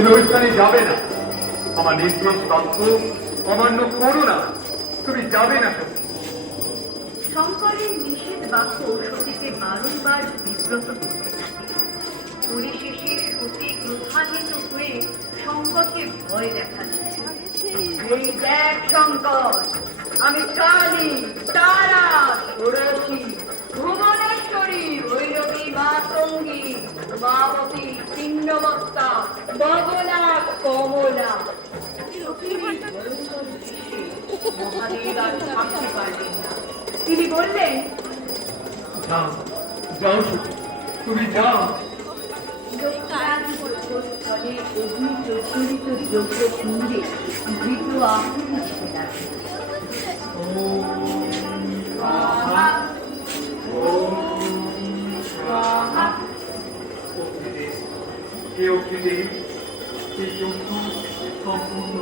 তুমি ওই স্থানে যাবে না। আমার নির্দোষ বাক্য অমান্য করো না, তুমি যাবে না সতী। শঙ্করের নিষেধ বাক্য সতীকে বারংবার বিব্রত করতে থাকে। পরিশেষে সতী ক্রোধান্বিত হয়ে শঙ্করকে ভয় দেখাচ্ছে। এই দেখ শঙ্কর, আমি কালী, তারা, ষোড়শী, ভুবনেশ্বরী, ভৈরবী, মাতঙ্গী, উমাবতী, ছিন্নমস্তা, বগলা, কমলা। মহাদেব আর থাকতে পারলেন না। তিনি বললেন, যাও যাও সতী, তুমি যাও। স্থলে অগ্নি প্রজ্বলিত যজ্ঞ কুণ্ডে মৃত আহুতি ছেড়ে রাখে। কেউ ফিরে এই যজ্ঞ সম্পূর্ণ।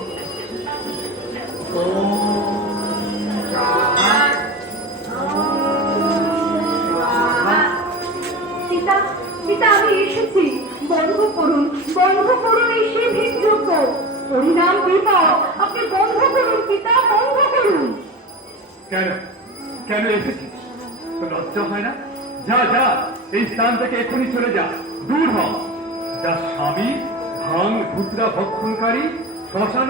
পিতা, পিতা, আমি এসেছি, বন্ধ করুন, বন্ধ করুন এই শিবির যজ্ঞ। হরিনাম বিপদ, আপনি বন্ধ করুন পিতা, বন্ধ করুন। কেন কেন এসেছিস? তো লজ্জা হয় না? যা যা, এই স্থান থেকে এখনই চলে যা, দূর হ। যার স্বামী ভাঙ ভূতরা ভক্ষণকারী শ্মশান